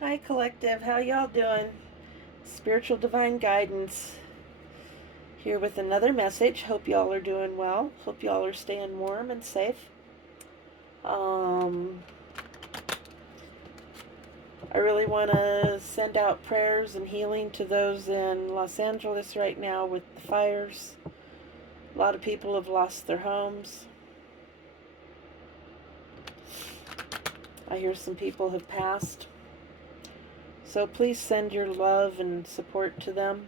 Hi, collective. How y'all doing? Spiritual divine guidance here with another message. Hope y'all are doing well. Hope y'all are staying warm and safe. Um, I really want to send out prayers and healing to those in Los Angeles right now with the fires. A lot of people have lost their homes. I hear some people have passed. So please send your love and support to them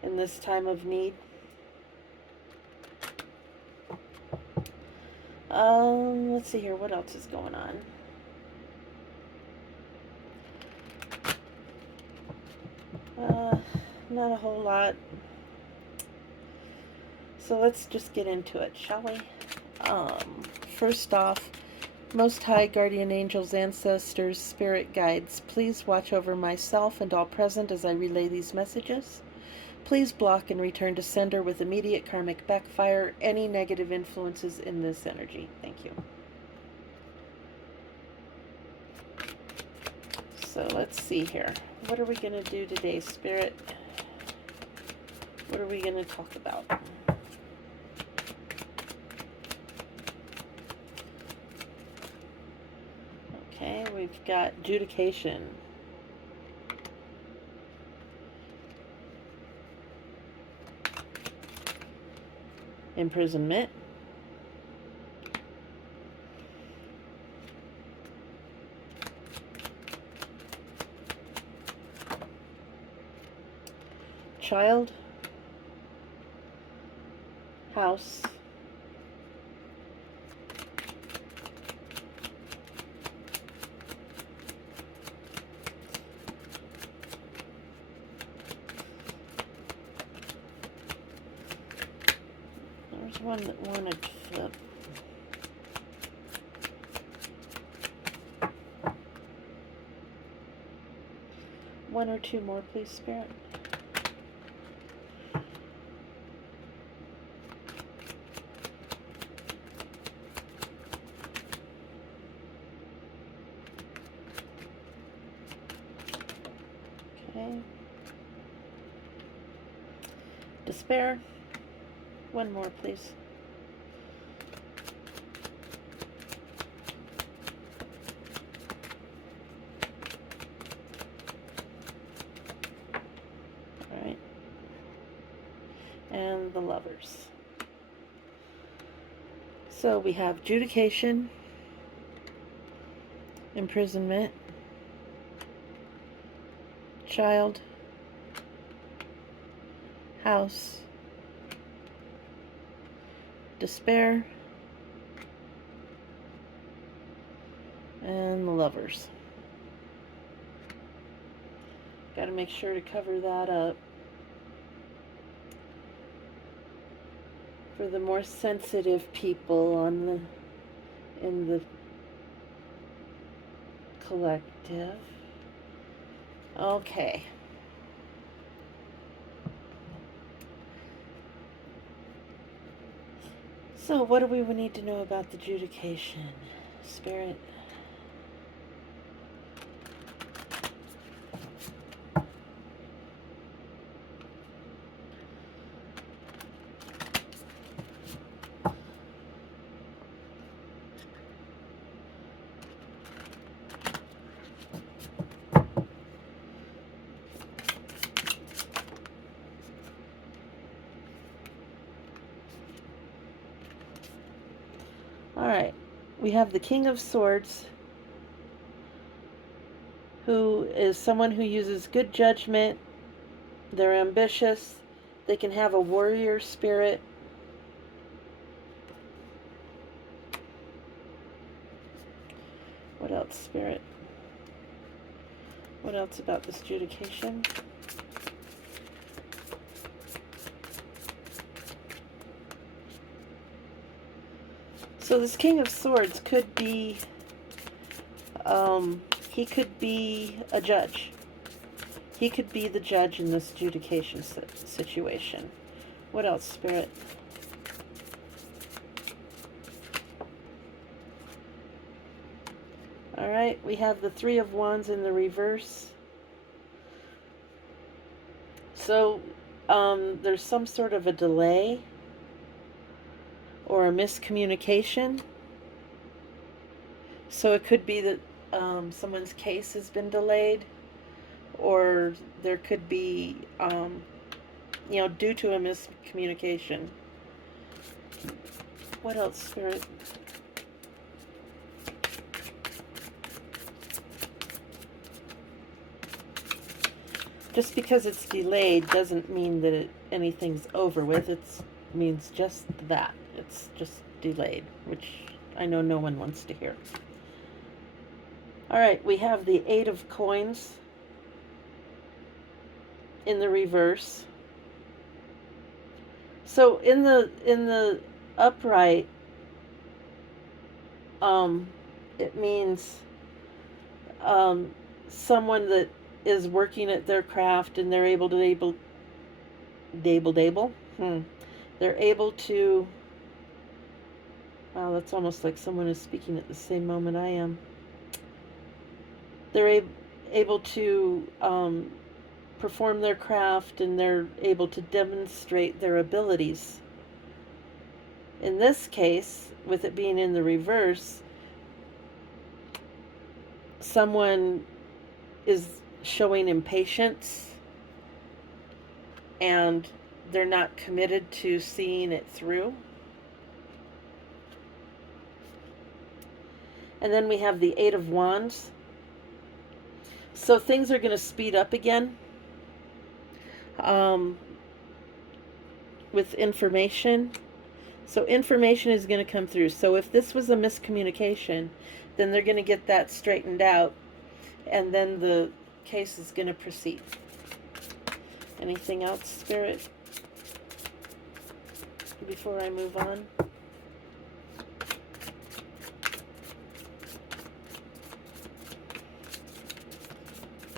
in this time of need. Let's see here. What else is going on? Not a whole lot. So let's just get into it, shall we? First off, Most High Guardian Angels, Ancestors, Spirit Guides, please watch over myself and all present as I relay these messages. Please block and return to sender with immediate karmic backfire any negative influences in this energy. Thank you. So let's see here. What are we going to do today, Spirit? What are we going to talk about? Okay, we've got adjudication. Imprisonment. Child. House. There's one that wanted to flip. One or two more, please, Spirit. Okay. Despair. One more, please. All right. And the Lovers. So we have adjudication, imprisonment, child, house, despair, and the Lovers. Got to make sure to cover that up. For the more sensitive people in the collective. Okay. So what do we need to know about the adjudication, Spirit? Alright, we have the King of Swords, who is someone who uses good judgment. They're ambitious. They can have a warrior spirit. What else, Spirit? What else about this adjudication? So this King of Swords could be, he could be a judge. He could be the judge in this adjudication situation. What else, Spirit? All right, we have the Three of Wands in the reverse. So there's some sort of a delay or a miscommunication. So it could be that someone's case has been delayed, or there could be, due to a miscommunication. What else, Spirit? Just because it's delayed doesn't mean that anything's over with. It means just that. It's just delayed, which I know no one wants to hear. All right, we have the Eight of Coins in the reverse. So in the upright, it means someone that is working at their craft and they're able to they're able to, wow, that's almost like someone is speaking at the same moment I am. They're able to perform their craft, and they're able to demonstrate their abilities. In this case, with it being in the reverse, someone is showing impatience and they're not committed to seeing it through. And then we have the Eight of Wands. So things are going to speed up again with information. So information is going to come through. So if this was a miscommunication, then they're going to get that straightened out, and then the case is going to proceed. Anything else, Spirit, before I move on?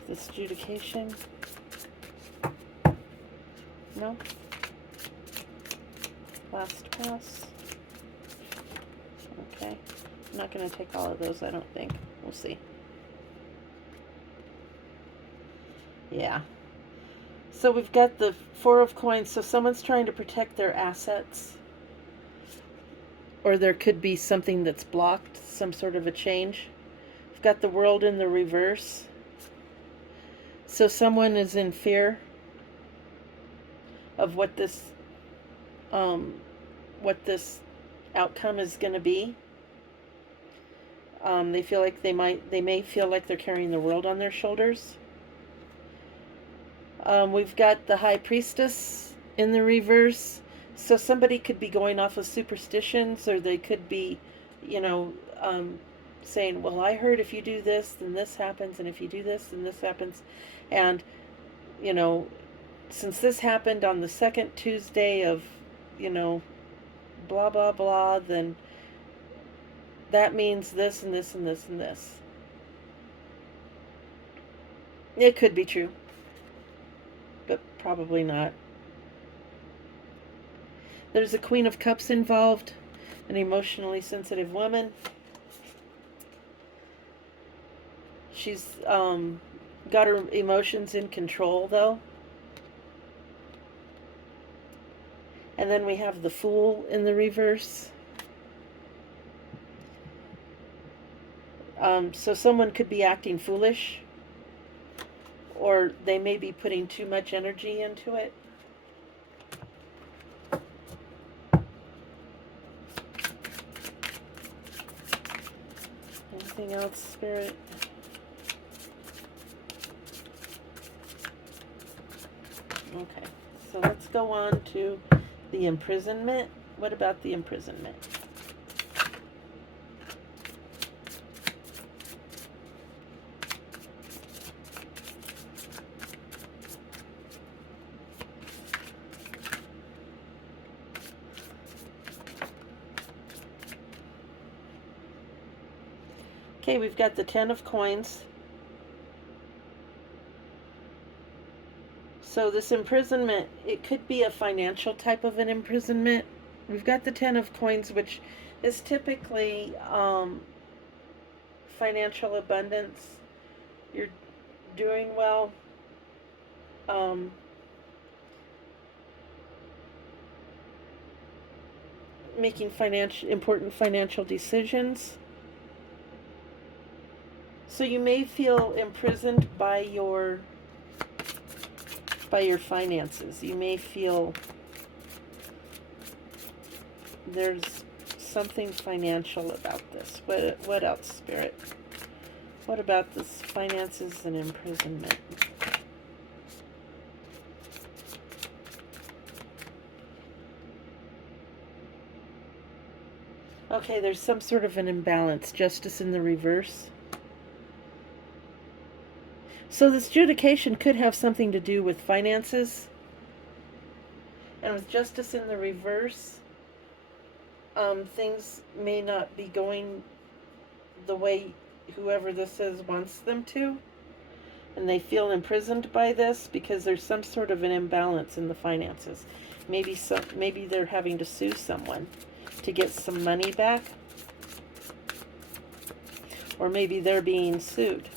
This adjudication? No? Last pass? Okay. I'm not going to take all of those, I don't think. We'll see. Yeah. So we've got the Four of Coins. So someone's trying to protect their assets. Or there could be something that's blocked, some sort of a change. We've got the World in the reverse. So someone is in fear of what this outcome is going to be. They feel like they may feel like they're carrying the world on their shoulders. We've got the High Priestess in the reverse. So somebody could be going off of superstitions, or they could be, saying, well, I heard if you do this, then this happens, and if you do this, then this happens. And, since this happened on the second Tuesday of, blah, blah, blah, then that means this and this and this and this. It could be true, but probably not. There's a Queen of Cups involved, an emotionally sensitive woman. She's got her emotions in control, though. And then we have the Fool in the reverse. So someone could be acting foolish, or they may be putting too much energy into it. Anything else, Spirit? Okay, so let's go on to the imprisonment. What about the imprisonment? Okay, we've got the Ten of Coins. So this imprisonment, it could be a financial type of an imprisonment. We've got the Ten of Coins, which is typically financial abundance. You're doing well. Um, Making important financial decisions. So you may feel imprisoned by your finances. You may feel there's something financial about this. What else, Spirit? What about this finances and imprisonment? Okay, there's some sort of an imbalance. Justice in the reverse. So this judication could have something to do with finances. And with justice in the reverse, things may not be going the way whoever this is wants them to. And they feel imprisoned by this because there's some sort of an imbalance in the finances. Maybe they're having to sue someone to get some money back. Or maybe they're being sued.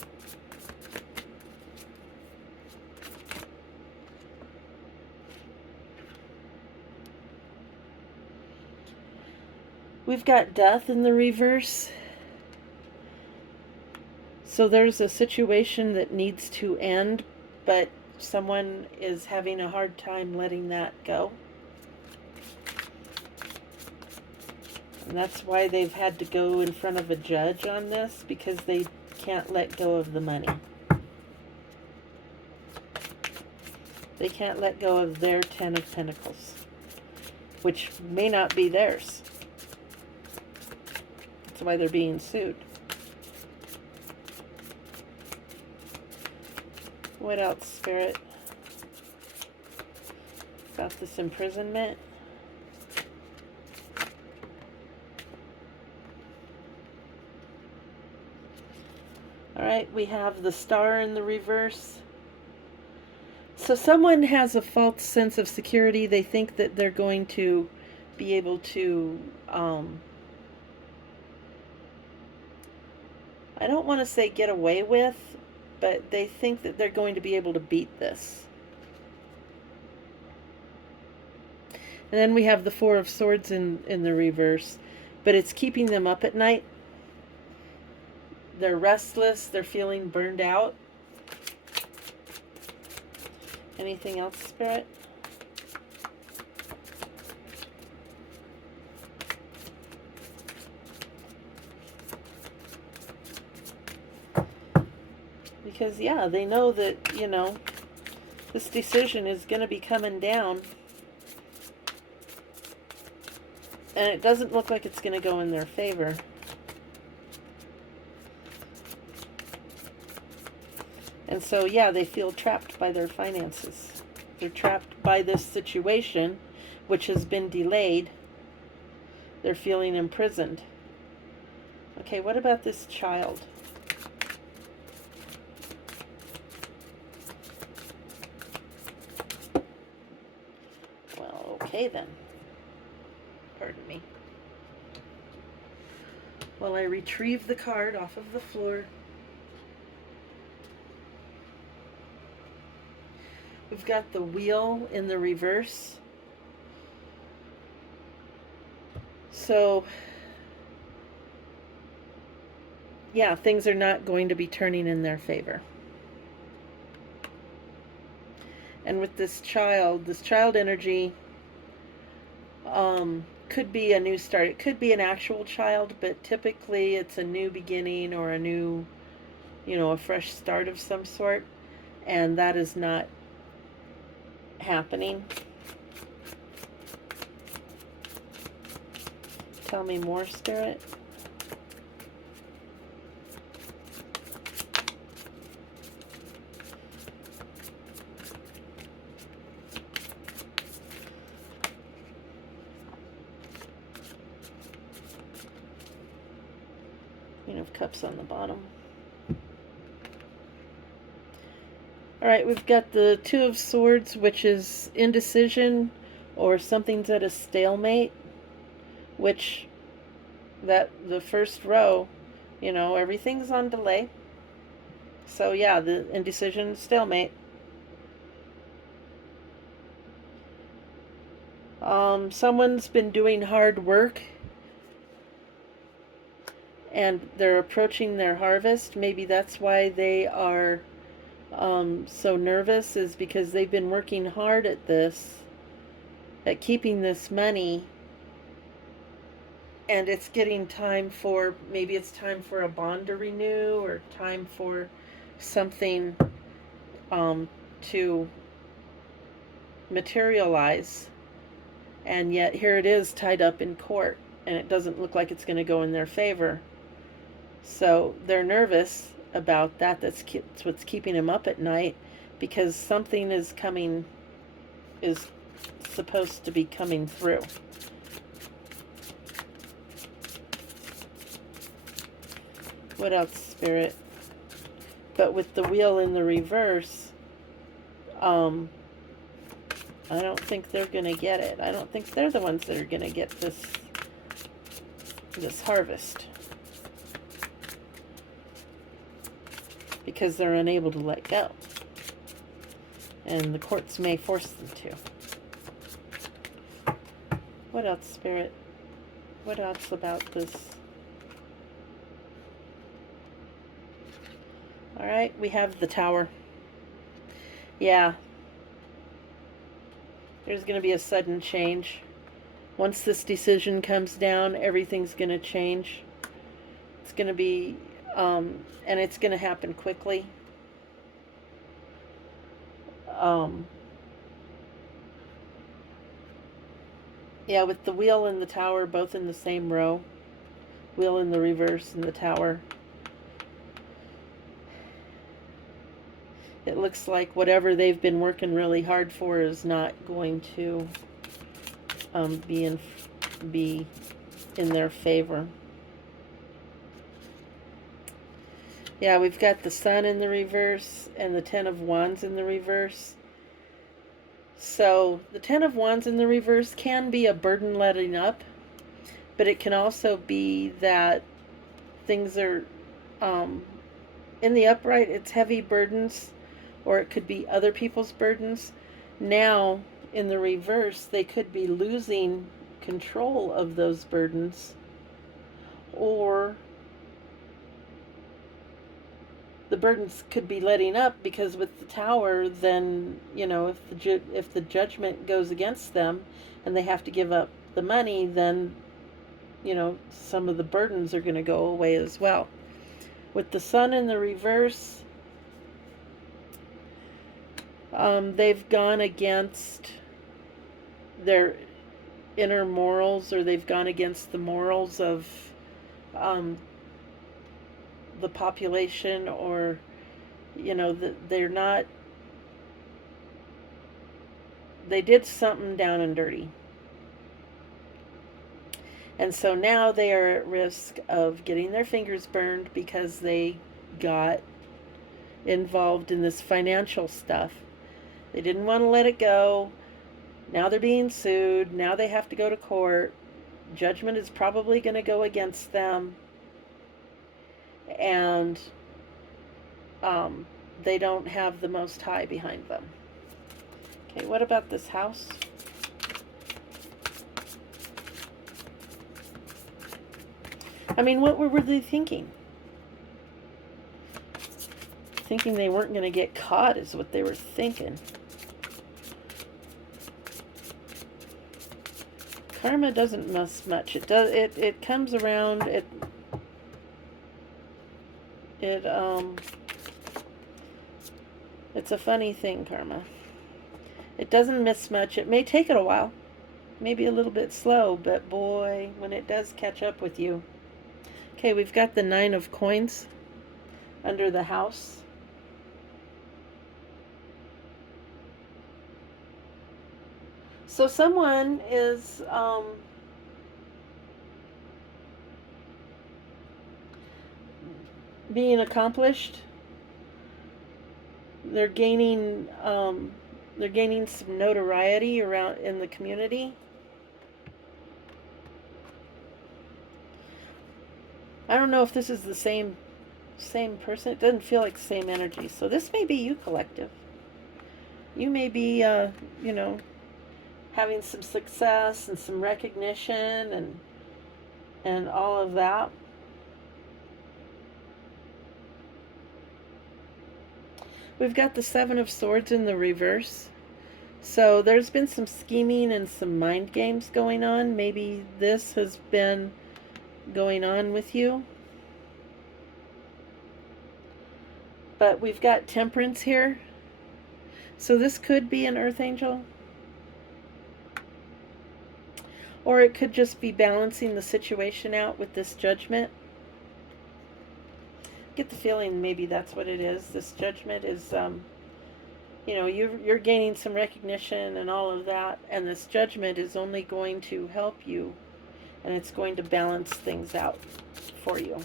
We've got death in the reverse. So there's a situation that needs to end, but someone is having a hard time letting that go. And that's why they've had to go in front of a judge on this, because they can't let go of the money. They can't let go of their 10 of Pentacles, which may not be theirs. That's why they're being sued. What else, Spirit? About this imprisonment? Alright, we have the Star in the reverse. So someone has a false sense of security. They think that they're going to be able to, I don't want to say get away with, but they think that they're going to be able to beat this. And then we have the Four of Swords in the reverse, but it's keeping them up at night. They're restless. They're feeling burned out. Anything else, Spirit? Because, yeah, they know that, this decision is going to be coming down. And it doesn't look like it's going to go in their favor. And so, yeah, they feel trapped by their finances. They're trapped by this situation, which has been delayed. They're feeling imprisoned. Okay, what about this child? Well, okay then. Pardon me. While I retrieve the card off of the floor. We've got the Wheel in the reverse. So, yeah, things are not going to be turning in their favor. And with this child energy, could be a new start. It could be an actual child, but typically it's a new beginning or a new, a fresh start of some sort. And that is not happening. Tell me more, Spirit. Queen of Cups on the bottom. Alright, we've got the Two of Swords, which is indecision or something's at a stalemate, which the first row You know, everything's on delay. So yeah, the indecision, stalemate. Someone's been doing hard work and they're approaching their harvest. Maybe that's why they are so nervous, is because they've been working hard at this, at keeping this money, and it's getting time for, maybe it's time for a bond to renew, or time for something to materialize. And yet here it is tied up in court, and it doesn't look like it's going to go in their favor. So they're nervous about that. That's what's keeping them up at night, because something is supposed to be coming through. What else, Spirit? But with the wheel in the reverse, I don't think they're going to get it. I don't think they're the ones that are going to get this harvest, because they're unable to let go. And the courts may force them to. What else, Spirit? What else about this? All right, we have the Tower. Yeah. There's going to be a sudden change. Once this decision comes down, everything's going to change. It's going to be, and it's going to happen quickly. Yeah, with the wheel and the Tower both in the same row. Wheel in the reverse and the Tower. It looks like whatever they've been working really hard for is not going to be in their favor. Yeah, we've got the Sun in the reverse and the Ten of Wands in the reverse. So the Ten of Wands in the reverse can be a burden letting up, but it can also be that things are in the upright, it's heavy burdens, or it could be other people's burdens. Now, in the reverse, they could be losing control of those burdens, or the burdens could be letting up, because with the Tower, then, you know, if the judgment goes against them and they have to give up the money, then, you know, some of the burdens are going to go away as well. With the Sun in the reverse, they've gone against their inner morals, or they've gone against the morals of the population, or, you know, they're not, they did something down and dirty. And so now they are at risk of getting their fingers burned because they got involved in this financial stuff. They didn't want to let it go. Now they're being sued. Now they have to go to court. Judgment is probably going to go against them. And they don't have the Most High behind them. Okay, what about this house? I mean, what were they thinking? Thinking they weren't going to get caught is what they were thinking. Karma doesn't mess much. It does. It comes around. It's a funny thing, karma. It doesn't miss much. It may take it a while, maybe a little bit slow, but boy, when it does catch up with you. Okay, we've got the Nine of Coins under the house. So someone is being accomplished. They're gaining some notoriety around in the community. I don't know if this is the same person. It doesn't feel like the same energy. So this may be you, collective. You may be, you know, having some success and some recognition and all of that. We've got the Seven of Swords in the reverse. So there's been some scheming and some mind games going on. Maybe this has been going on with you. But we've got Temperance here. So this could be an Earth Angel. Or it could just be balancing the situation out with this Judgment. Get the feeling maybe that's what it is. This Judgment is, you know, you're gaining some recognition and all of that. And this Judgment is only going to help you. And it's going to balance things out for you.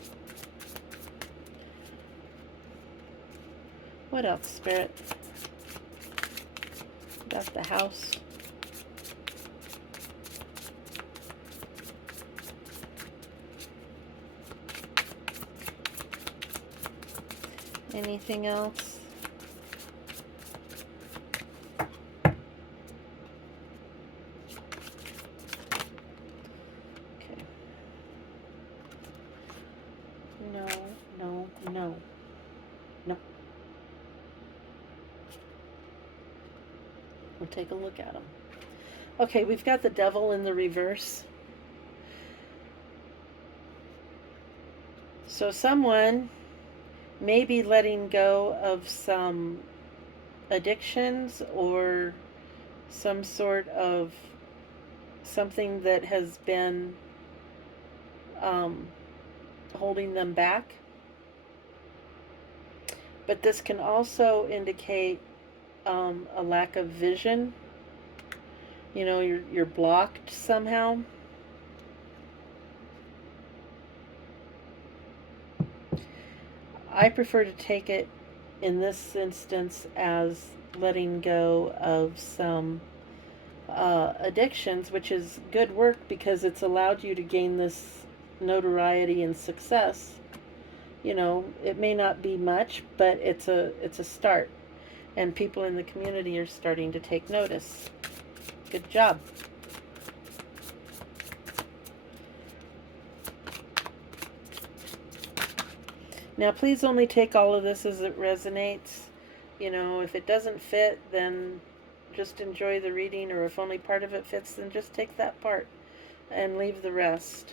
What else, Spirit? Got the House. Anything else? Okay. No, no, no. No. We'll take a look at them. Okay, we've got the Devil in the reverse. So someone may be letting go of some addictions or some sort of something that has been holding them back. But this can also indicate a lack of vision. You know, you're blocked somehow. I prefer to take it in this instance as letting go of some addictions, which is good work because it's allowed you to gain this notoriety and success. You know, it may not be much, but it's a start. And people in the community are starting to take notice. Good job. Now, please only take all of this as it resonates. You know, if it doesn't fit, then just enjoy the reading, or if only part of it fits, then just take that part and leave the rest.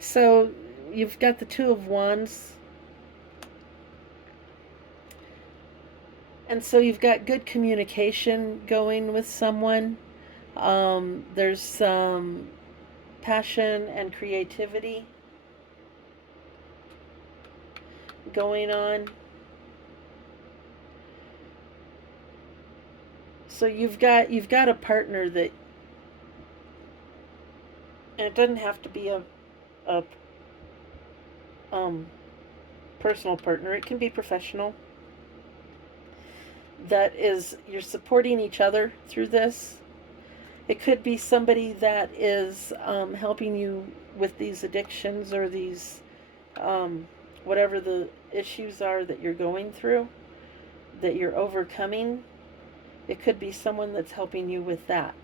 So, you've got the Two of Wands. And so you've got good communication going with someone. There's some passion and creativity going on. So you've got a partner that, and it doesn't have to be a personal partner. It can be professional. That is, you're supporting each other through this. It could be somebody that is helping you with these addictions or these, whatever the issues are that you're going through, that you're overcoming. It could be someone that's helping you with that.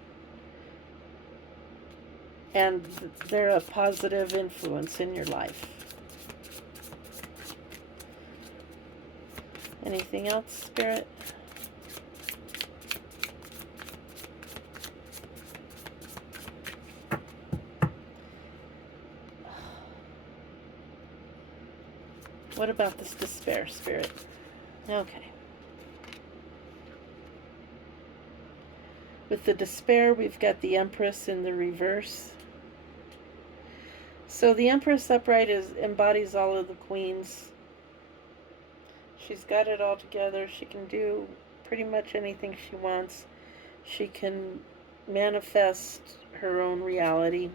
And they're a positive influence in your life. Anything else, Spirit? What about this despair, Spirit? Okay. With the despair, we've got the Empress in the reverse. So the Empress upright embodies all of the queens. She's got it all together. She can do pretty much anything she wants. She can manifest her own reality.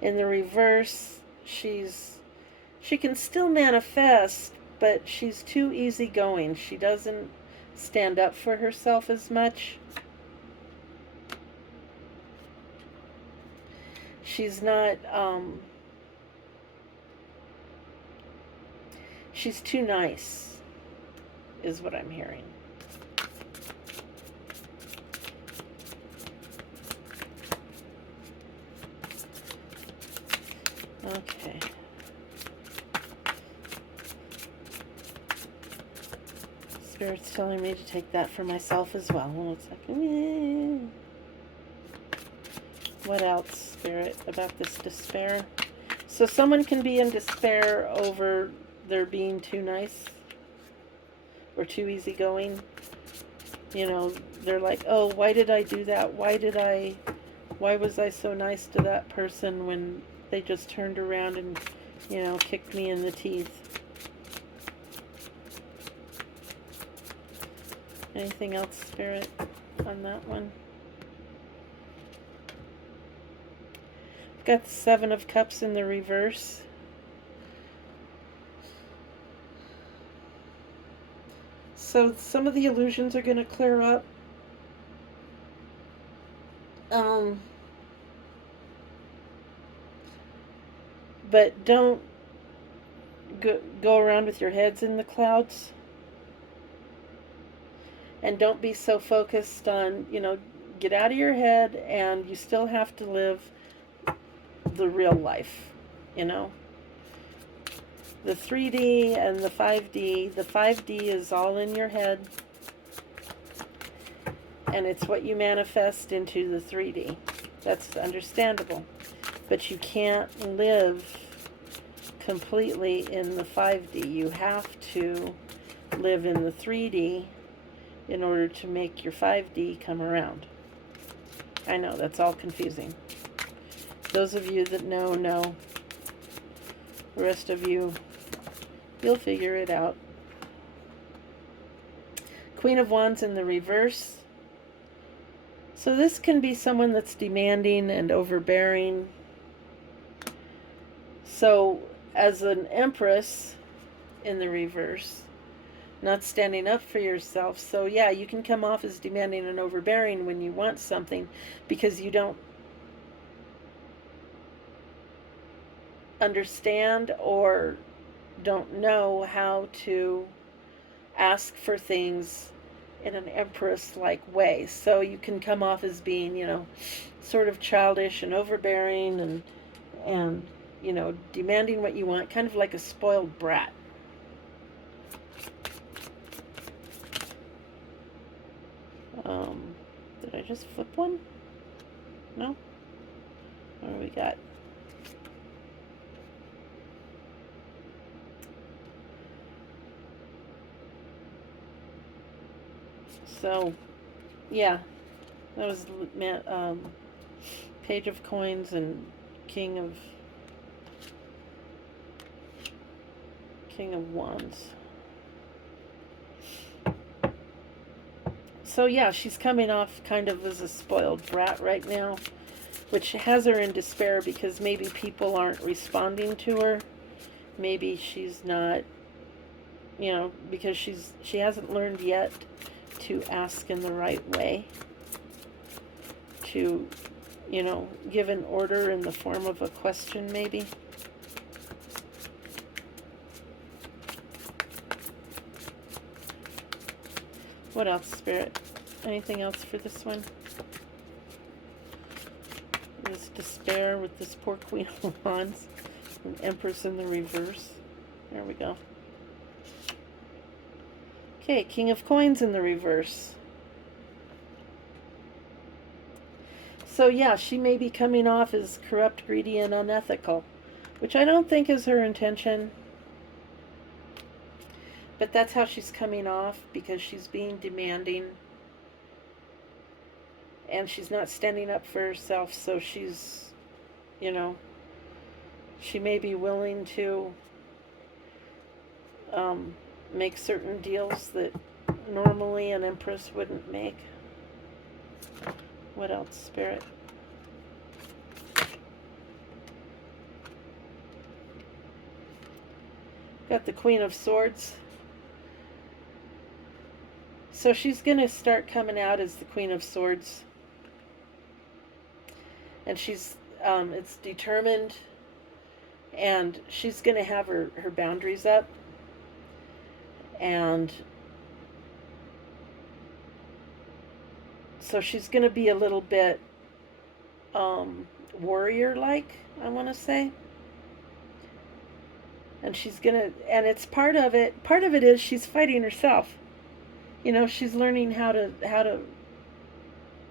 In the reverse, she can still manifest, but she's too easygoing. She doesn't stand up for herself as much. She's not, she's too nice, is what I'm hearing. Okay. Spirit's telling me to take that for myself as well. One second. What else, Spirit, about this despair? So someone can be in despair over their being too nice or too easygoing. You know, they're like, oh, why did I do that? Why was I so nice to that person when they just turned around and, you know, kicked me in the teeth? Anything else, Spirit, on that one? I've got the Seven of Cups in the reverse. So some of the illusions are going to clear up. But don't go around with your heads in the clouds. And don't be so focused on, you know, get out of your head, and you still have to live the real life, you know. The 3D and the 5D. The 5D is all in your head, and it's what you manifest into the 3D. That's understandable. But you can't live completely in the 5D. You have to live in the 3D in order to make your 5D come around. I know, that's all confusing. Those of you that know, know. The rest of you, you'll figure it out. Queen of Wands in the reverse. So this can be someone that's demanding and overbearing. So as an Empress in the reverse, not standing up for yourself. So yeah, you can come off as demanding and overbearing when you want something because you don't understand or don't know how to ask for things in an Empress-like way. So you can come off as being, you know, sort of childish and overbearing and you know, demanding what you want, kind of like a spoiled brat. Did I just flip one? No? What do we got? So, yeah, that was Page of Coins and King of Wands. So yeah, she's coming off kind of as a spoiled brat right now, which has her in despair because maybe people aren't responding to her. Maybe she's not, you know, because she hasn't learned yet to ask in the right way, to, you know, give an order in the form of a question maybe. What else, Spirit? Anything else for this one? This despair with this poor Queen of Wands and Empress in the reverse. There we go. Okay, King of Coins in the reverse. So yeah, she may be coming off as corrupt, greedy, and unethical, which I don't think is her intention. But that's how she's coming off because she's being demanding and she's not standing up for herself. So she's, you know, she may be willing to make certain deals that normally an Empress wouldn't make. What else, Spirit? Got the Queen of Swords. So she's going to start coming out as the Queen of Swords. And she's It's determined, and she's going to have her boundaries up, and so she's going to be a little bit warrior like, I want to say. And she's going to, and it's part of it is she's fighting herself. You know, she's learning how to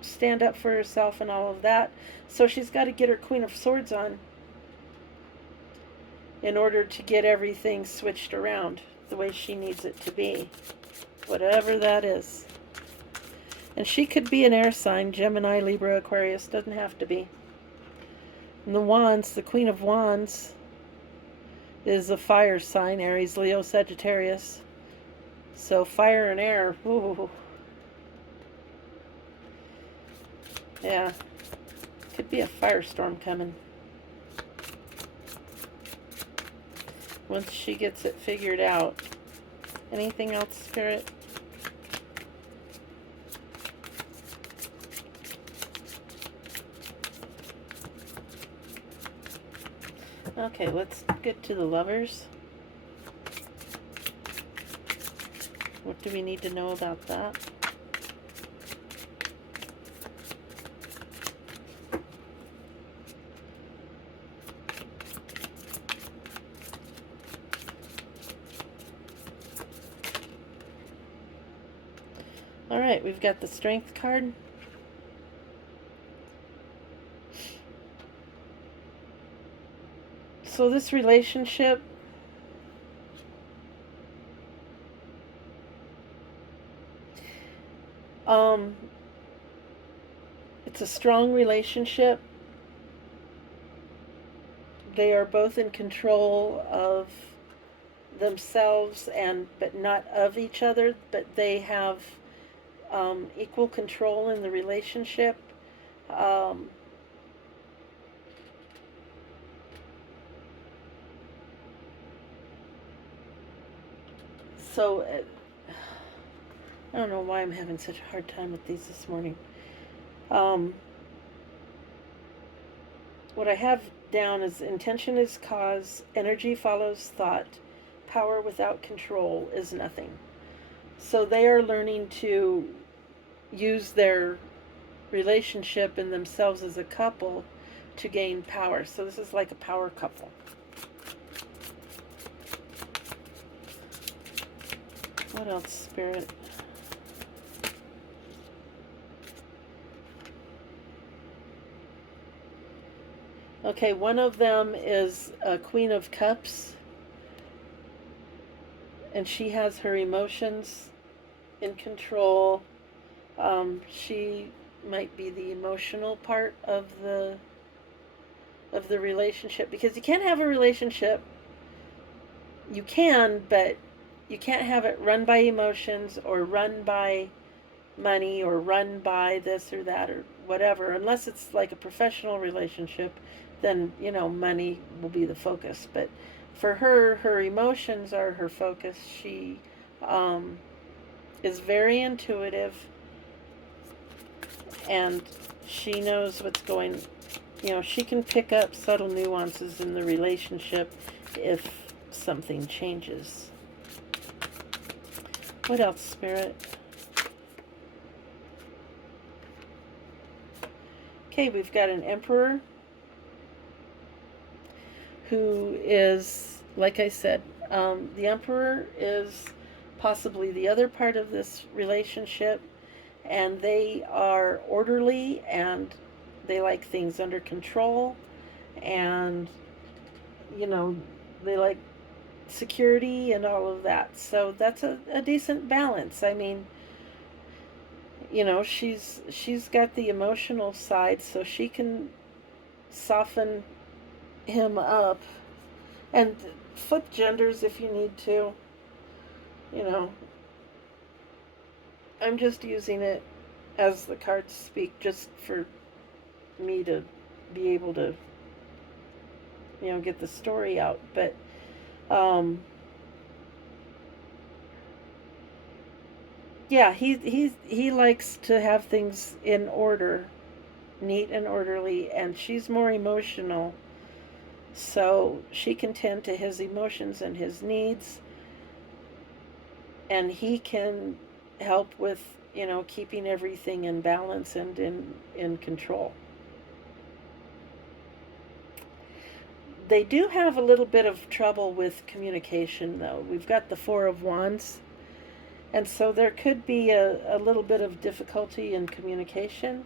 stand up for herself and all of that. So she's got to get her Queen of Swords on in order to get everything switched around the way she needs it to be, whatever that is. And she could be an air sign, Gemini, Libra, Aquarius, doesn't have to be. And the Wands, the Queen of Wands, is a fire sign, Aries, Leo, Sagittarius. So fire and air, ooh. Yeah, could be a firestorm coming. Once she gets it figured out. Anything else, Spirit? Okay, let's get to the Lovers. What do we need to know about that? All right, we've got the Strength card. So this relationship, it's a strong relationship. They are both in control of themselves but not of each other, but they have equal control in the relationship. So I don't know why I'm having such a hard time with these this morning. What I have down is intention is cause, energy follows thought, power without control is nothing. So they are learning to use their relationship and themselves as a couple to gain power. So this is like a power couple. What else, Spirit? Okay, one of them is a Queen of Cups, and she has her emotions in control. She might be the emotional part of the relationship, because you can't have a relationship. You can, but you can't have it run by emotions or run by money or run by this or that or whatever, unless it's like a professional relationship. Then, you know, money will be the focus. But for her, her emotions are her focus. She is very intuitive, and she knows what's going, you know, she can pick up subtle nuances in the relationship if something changes. What else, Spirit? Okay, we've got an Emperor who is, like I said, the Emperor is possibly the other part of this relationship, and they are orderly and they like things under control, and, you know, they like security and all of that. So that's a decent balance. I mean, you know, she's got the emotional side, so she can soften him up and flip genders if you need to. You know, I'm just using it as the cards speak, just for me to be able to, you know, get the story out. But yeah, he likes to have things in order neat and orderly, and she's more emotional, so she can tend to his emotions and his needs, and he can help with, keeping everything in balance and in control. They do have a little bit of trouble with communication, though. We've got the Four of Wands, and so there could be a little bit of difficulty in communication,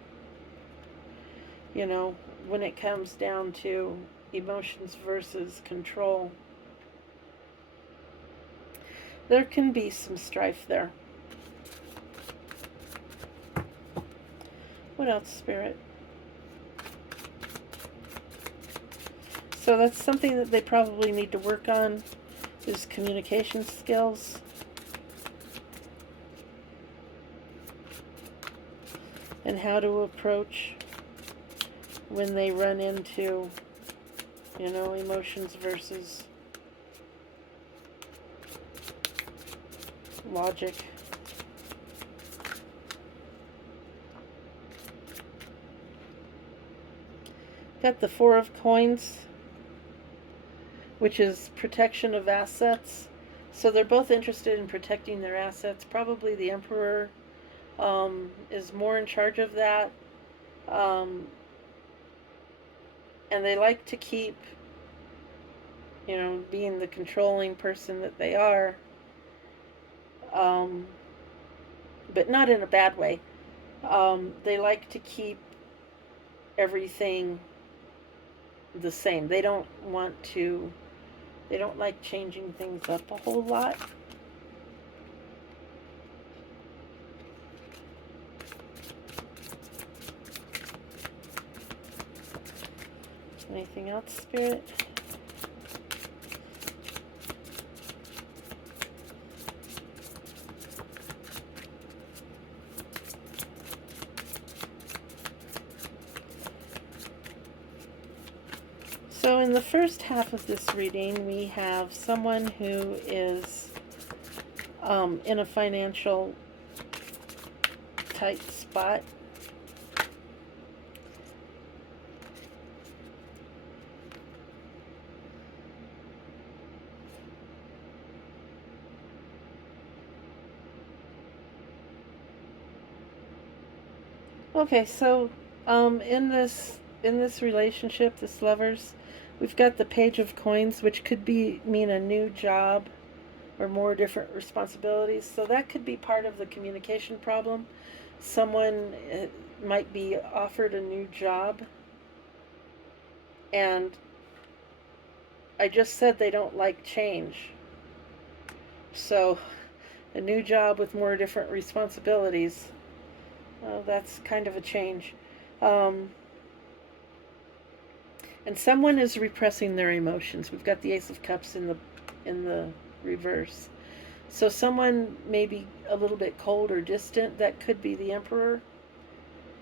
when it comes down to emotions versus control. There can be some strife there. What else, Spirit? So that's something that they probably need to work on, is communication skills. And how to approach when they run into, emotions versus logic. Got the Four of Coins, which is protection of assets. So they're both interested in protecting their assets. Probably the Emperor is more in charge of that. And they like to keep, being the controlling person that they are, but not in a bad way. They like to keep everything the same. They don't like changing things up a whole lot. Anything else, Spirit? So in the first half of this reading, we have someone who is in a financial tight spot. Okay, so in this relationship, this lovers, we've got the Page of Coins, which could mean a new job or more different responsibilities. So that could be part of the communication problem. Someone might be offered a new job, and I just said they don't like change. So a new job with more different responsibilities. That's kind of a change. And someone is repressing their emotions. We've got the Ace of Cups in the reverse. So someone may be a little bit cold or distant. That could be the Emperor.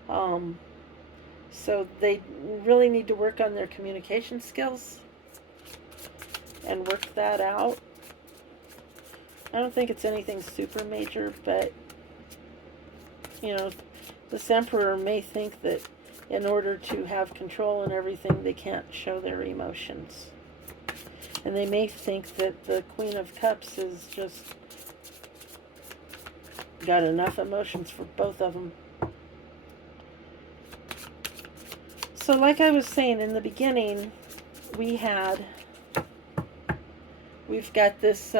So they really need to work on their communication skills and work that out. I don't think it's anything super major, but this Emperor may think that in order to have control and everything, they can't show their emotions. And they may think that the Queen of Cups is just got enough emotions for both of them. So like I was saying in the beginning, we've got this,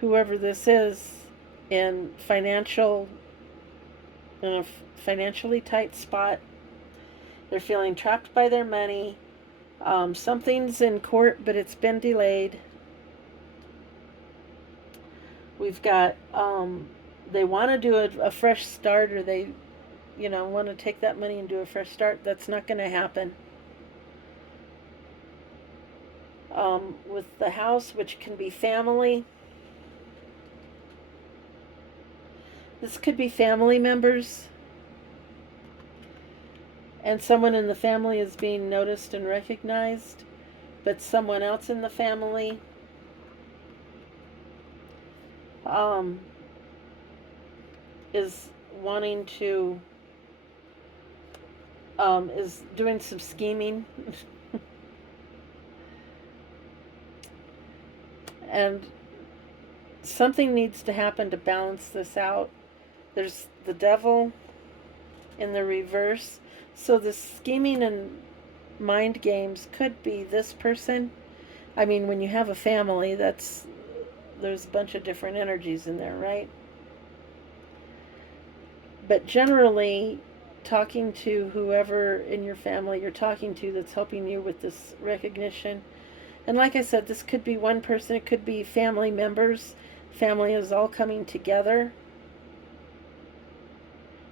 whoever this is, in a financially tight spot. They're feeling trapped by their money. Something's in court, but it's been delayed. We've got, they want to do a fresh start, or they, want to take that money and do a fresh start. That's not going to happen. With the House, which can be family, this could be family members, and someone in the family is being noticed and recognized, but someone else in the family is wanting to is doing some scheming. And something needs to happen to balance this out. There's the devil in the reverse. So the scheming and mind games could be this person. I mean, when you have a family, there's a bunch of different energies in there, right? But generally, talking to whoever in your family you're talking to that's helping you with this recognition. And like I said, this could be one person, it could be family members. Family is all coming together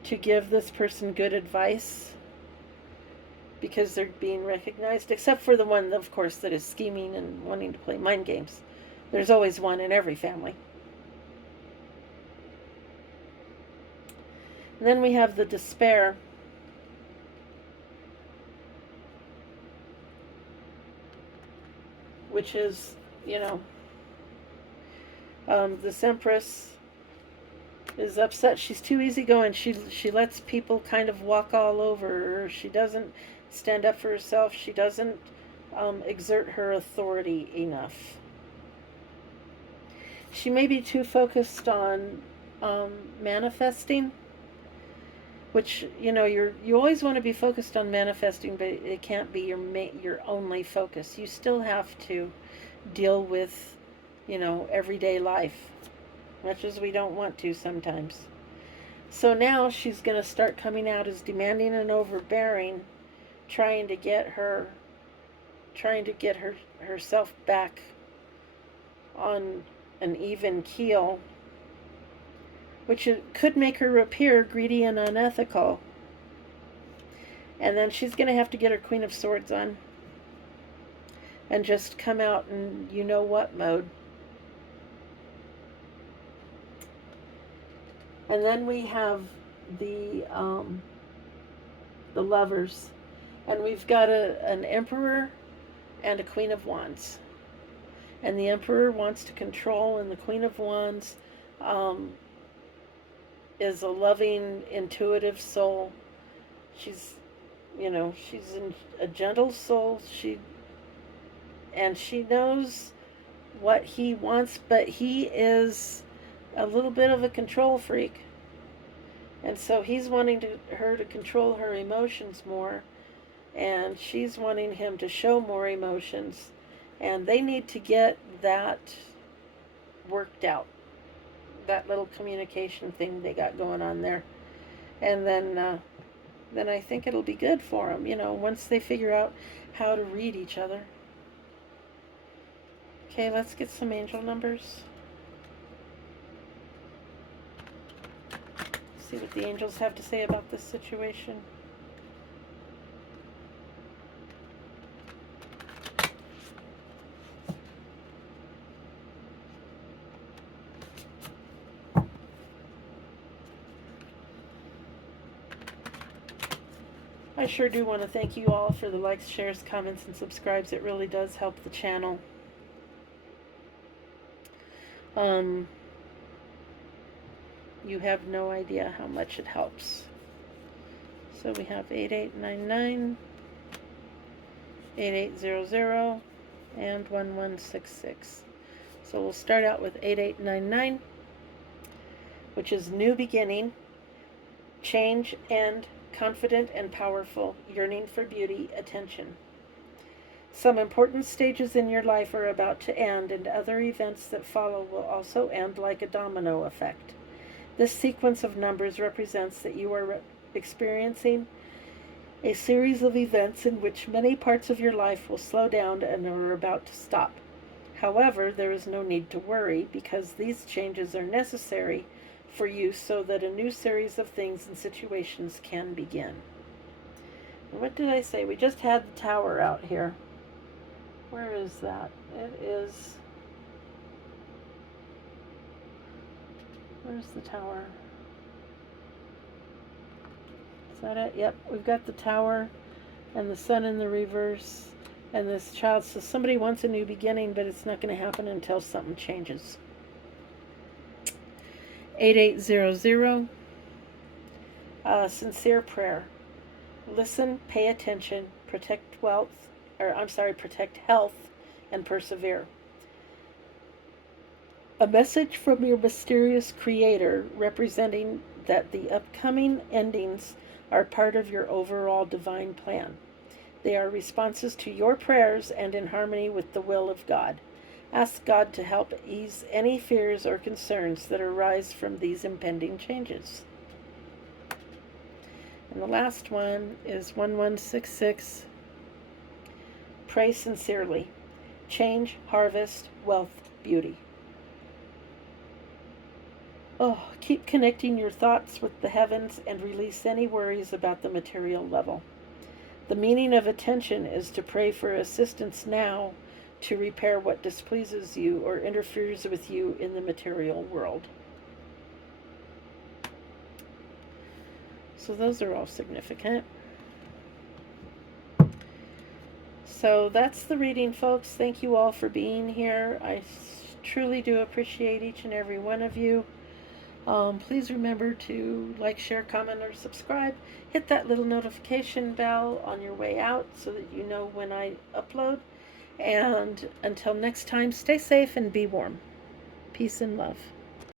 to give this person good advice because they're being recognized, except for the one, of course, that is scheming and wanting to play mind games. There's always one in every family. And then we have the despair. Which is, this Empress is upset. She's too easygoing. She lets people kind of walk all over her. She doesn't stand up for herself. She doesn't exert her authority enough. She may be too focused on manifesting, which you always want to be focused on manifesting, but it can't be your only focus. You still have to deal with everyday life, much as we don't want to sometimes. So now she's going to start coming out as demanding and overbearing, trying to get herself back on an even keel, which could make her appear greedy and unethical. And then she's going to have to get her Queen of Swords on and just come out in you-know-what mode. And then we have the Lovers. And we've got an Emperor and a Queen of Wands. And the Emperor wants to control, and the Queen of Wands is a loving, intuitive soul. She's a gentle soul. She knows what he wants, but he is a little bit of a control freak. And so he's wanting her to control her emotions more, and she's wanting him to show more emotions. And they need to get that worked out. That little communication thing they got going on there. And then I think it'll be good for them, once they figure out how to read each other. Okay, let's get some angel numbers. See what the angels have to say about this situation. I sure do want to thank you all for the likes, shares, comments, and subscribes. It really does help the channel. You have no idea how much it helps. So we have 8899, 8800, and 1166. So we'll start out with 8899, which is new beginning, change, and confident and powerful, yearning for beauty, attention. Some important stages in your life are about to end, and other events that follow will also end like a domino effect. This sequence of numbers represents that you are experiencing a series of events in which many parts of your life will slow down and are about to stop. However, there is no need to worry because these changes are necessary for you so that a new series of things and situations can begin. What did I say? We just had the Tower out here. Where is that? It is... Where's the Tower? Is that it? Yep, we've got the Tower and the Sun in the reverse and this child. So somebody wants a new beginning, but it's not going to happen until something changes. 8800, sincere prayer. Listen, pay attention, protect health, and persevere. A message from your mysterious creator representing that the upcoming endings are part of your overall divine plan. They are responses to your prayers and in harmony with the will of God. Ask God to help ease any fears or concerns that arise from these impending changes. And the last one is 1166. Pray sincerely. Change, harvest, wealth, beauty. Oh, keep connecting your thoughts with the heavens and release any worries about the material level. The meaning of attention is to pray for assistance now to repair what displeases you or interferes with you in the material world. So those are all significant. So that's the reading, folks. Thank you all for being here. I truly do appreciate each and every one of you. Please remember to like, share, comment, or subscribe. Hit that little notification bell on your way out so that you know when I upload. And until next time, stay safe and be warm. Peace and love.